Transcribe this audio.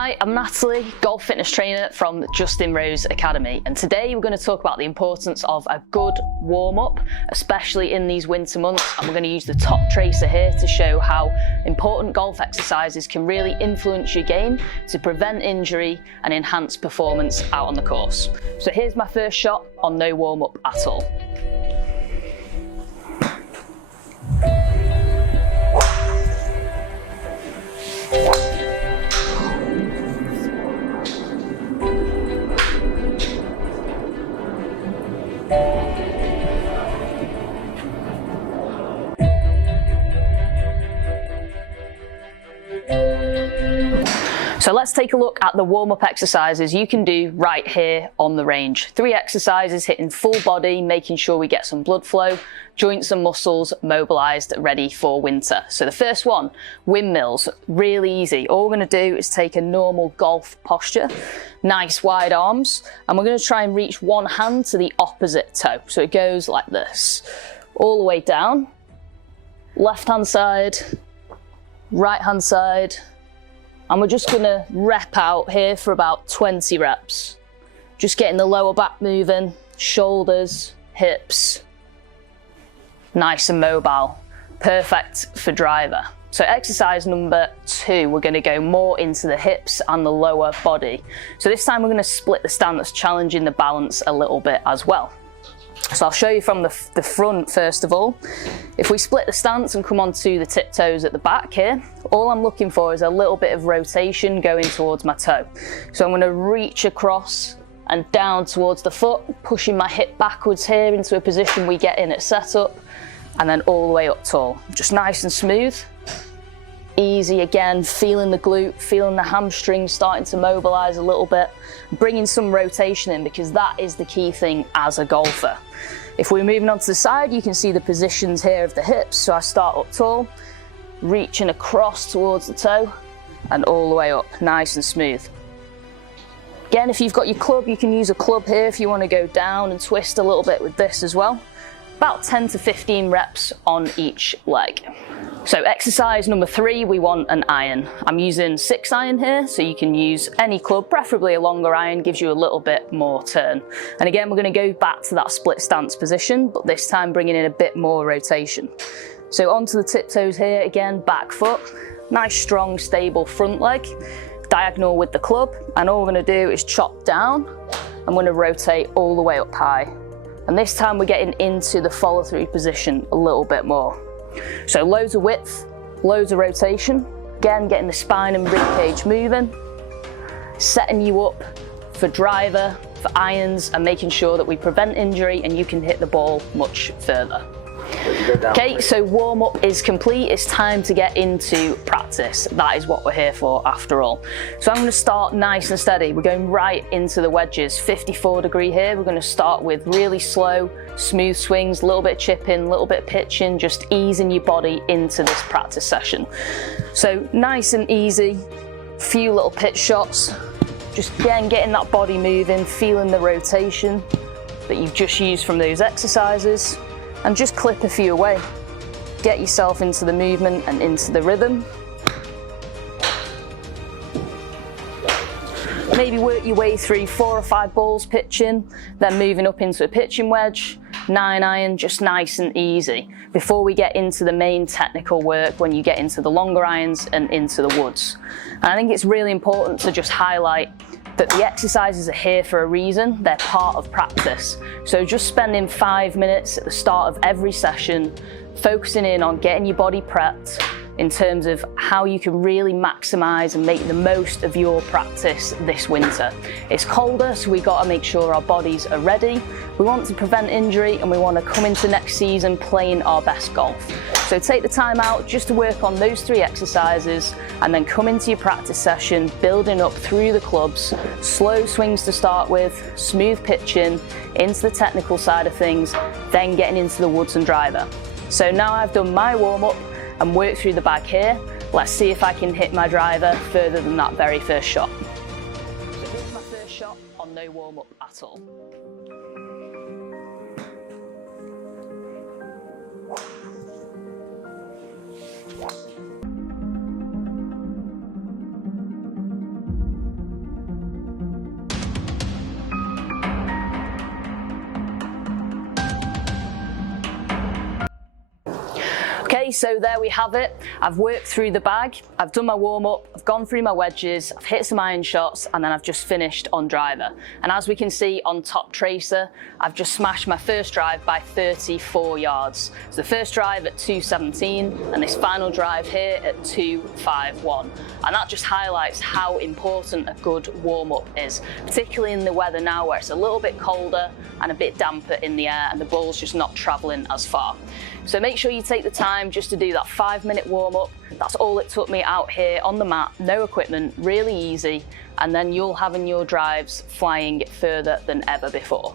Hi, I'm Natalie, golf fitness trainer from Justin Rose Academy, and today we're going to talk about the importance of a good warm-up, especially in these winter months, and we're going to use the top tracer here to show how important golf exercises can really influence your game to prevent injury and enhance performance out on the course. So here's my first shot on no warm-up at all. So let's take a look at the warm-up exercises you can do right here on the range. 3 exercises hitting full body, making sure we get some blood flow, joints and muscles mobilized, ready for winter. So the first one, windmills, really easy. All we're going to do is take a normal golf posture, nice wide arms, and we're going to try and reach one hand to the opposite toe. So it goes like this, all the way down, left hand side, right hand side, and we're just gonna rep out here for about 20 reps. Just getting the lower back moving, shoulders, hips, nice and mobile. Perfect for driver. So exercise number 2, we're gonna go more into the hips and the lower body. So this time we're gonna split the stance, challenging the balance a little bit as well. So I'll show you from the front first of all. If we split the stance and come onto the tiptoes at the back here, all I'm looking for is a little bit of rotation going towards my toe. So I'm going to reach across and down towards the foot, pushing my hip backwards here into a position we get in at setup, and then all the way up tall. Just nice and smooth. Easy again, feeling the glute, feeling the hamstring starting to mobilize a little bit, bringing some rotation in, because that is the key thing as a golfer. If we're moving on to the side, you can see the positions here of the hips. So I start up tall, reaching across towards the toe, and all the way up, nice and smooth. Again, if you've got your club, you can use a club here if you want to go down and twist a little bit with this as well. About 10 to 15 reps on each leg. So exercise number 3, we want an iron. I'm using 6 iron here, so you can use any club, preferably a longer iron, gives you a little bit more turn. And again, we're going to go back to that split stance position, but this time bringing in a bit more rotation. So onto the tiptoes here, again, back foot, nice strong stable front leg, diagonal with the club, and all we're going to do is chop down. I'm going to rotate all the way up high. And this time we're getting into the follow through position a little bit more. So loads of width, loads of rotation. Again, getting the spine and rib cage moving, setting you up for driver, for irons, and making sure that we prevent injury and you can hit the ball much further. Okay, so warm up is complete. It's time to get into practice. That is what we're here for after all. So I'm going to start nice and steady. We're going right into the wedges, 54 degree here. We're going to start with really slow, smooth swings, a little bit chipping, a little bit pitching, just easing your body into this practice session. So nice and easy, few little pitch shots, just again getting that body moving, feeling the rotation that you've just used from those exercises. And just clip a few away. Get yourself into the movement and into the rhythm. Maybe work your way through 4 or 5 balls pitching, then moving up into a pitching wedge, 9 iron, just nice and easy, before we get into the main technical work when you get into the longer irons and into the woods. And I think it's really important to just highlight that the exercises are here for a reason. They're part of practice. So just spending 5 minutes at the start of every session, focusing in on getting your body prepped in terms of how you can really maximize and make the most of your practice this winter. It's colder, so we got to make sure our bodies are ready. We want to prevent injury and we want to come into next season playing our best golf. So take the time out just to work on those 3 exercises and then come into your practice session, building up through the clubs, slow swings to start with, smooth pitching, into the technical side of things, then getting into the woods and driver. So now I've done my warm-up and worked through the bag here, let's see if I can hit my driver further than that very first shot. So here's my first shot on no warm-up at all. Okay, so there we have it. I've worked through the bag, I've done my warm-up, I've gone through my wedges, I've hit some iron shots, and then I've just finished on driver. And as we can see on top tracer, I've just smashed my first drive by 34 yards. So the first drive at 217, and this final drive here at 251. And that just highlights how important a good warm-up is, particularly in the weather now where it's a little bit colder and a bit damper in the air and the ball's just not traveling as far. So make sure you take the time just to do that 5-minute warm-up. That's all it took me out here on the mat, no equipment, really easy, and then you'll have your drives flying further than ever before.